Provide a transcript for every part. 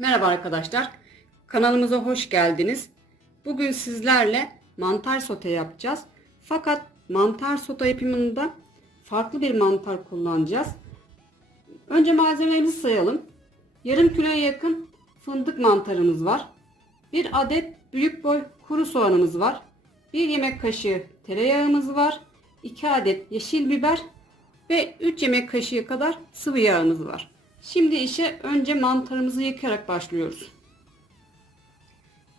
Merhaba arkadaşlar. Kanalımıza hoş geldiniz. Bugün sizlerle mantar sote yapacağız. Fakat mantar sote yapımında farklı bir mantar kullanacağız. Önce malzemelerimizi sayalım. Yarım kiloya yakın fındık mantarımız var. Bir adet büyük boy kuru soğanımız var. Bir yemek kaşığı tereyağımız var. 2 adet yeşil biber ve 3 yemek kaşığı kadar sıvı yağımız var. Şimdi işe önce mantarımızı yıkayarak başlıyoruz.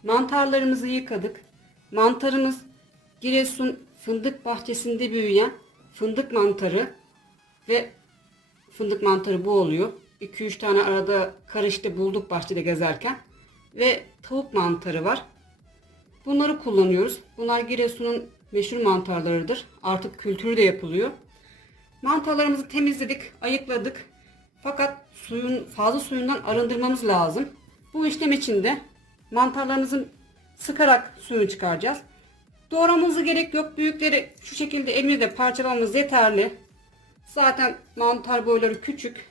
Mantarlarımızı yıkadık. Mantarımız Giresun fındık bahçesinde büyüyen fındık mantarı ve fındık mantarı bu oluyor. 2-3 tane arada karıştı bulduk bahçede gezerken. Ve tavuk mantarı var. Bunları kullanıyoruz. Bunlar Giresun'un meşhur mantarlarıdır. Artık kültürü de yapılıyor. Mantarlarımızı temizledik, ayıkladık. Fakat suyun fazla suyundan arındırmamız lazım. Bu işlem için de mantarlarımızın sıkarak suyunu çıkaracağız. Doğramamıza gerek yok. Büyükleri şu şekilde elimizle parçalamamız yeterli. Zaten mantar boyları küçük.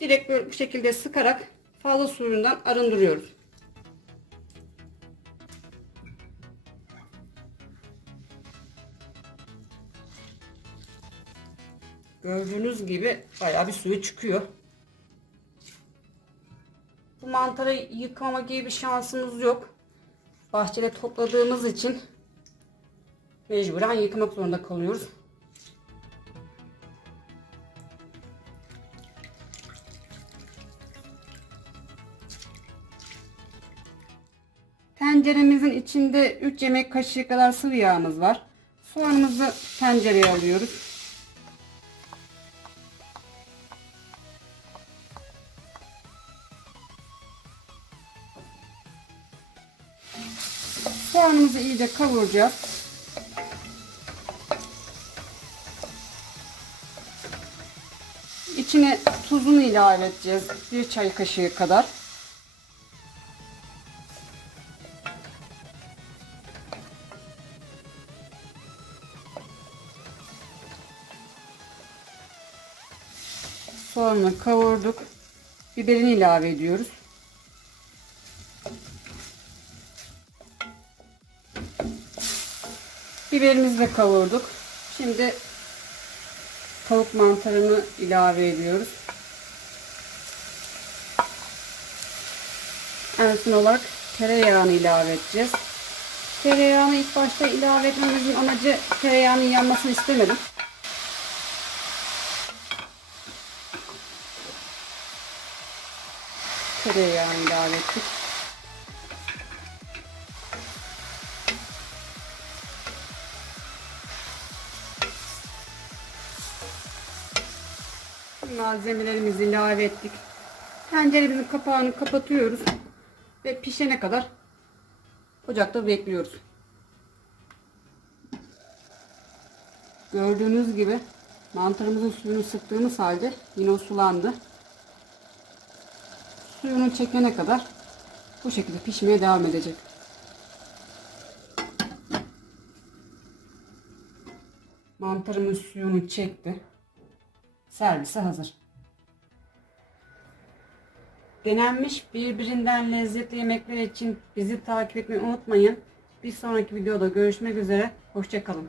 Direkt böyle bu şekilde sıkarak fazla suyundan arındırıyoruz. Gördüğünüz gibi bayağı bir suyu çıkıyor. Bu mantarı yıkama gibi bir şansımız yok. Bahçede topladığımız için mecburen yıkamak zorunda kalıyoruz. Tenceremizin içinde 3 yemek kaşığı kadar sıvı yağımız var. Soğanımızı tencereye alıyoruz. Soğanımızı iyice kavuracağız. İçine tuzunu ilave edeceğiz. Bir çay kaşığı kadar. Soğanı kavurduk. Biberini ilave ediyoruz. Biberimizi de kavurduk. Şimdi tavuk mantarını ilave ediyoruz. En son olarak tereyağını ilave edeceğiz. Tereyağını ilk başta ilave etmemizin amacı tereyağının yanmasını istemedim. Tereyağını ilave ettik. Malzemelerimizi ilave ettik. Tenceremizin kapağını kapatıyoruz ve pişene kadar ocakta bekliyoruz. Gördüğünüz gibi mantarımızın suyunu sıktığımız halde yine o sulandı. Suyunu çekene kadar bu şekilde pişmeye devam edecek. Mantarımız suyunu çekti. Servise hazır. Denenmiş birbirinden lezzetli yemekler için bizi takip etmeyi unutmayın. Bir sonraki videoda görüşmek üzere. Hoşçakalın.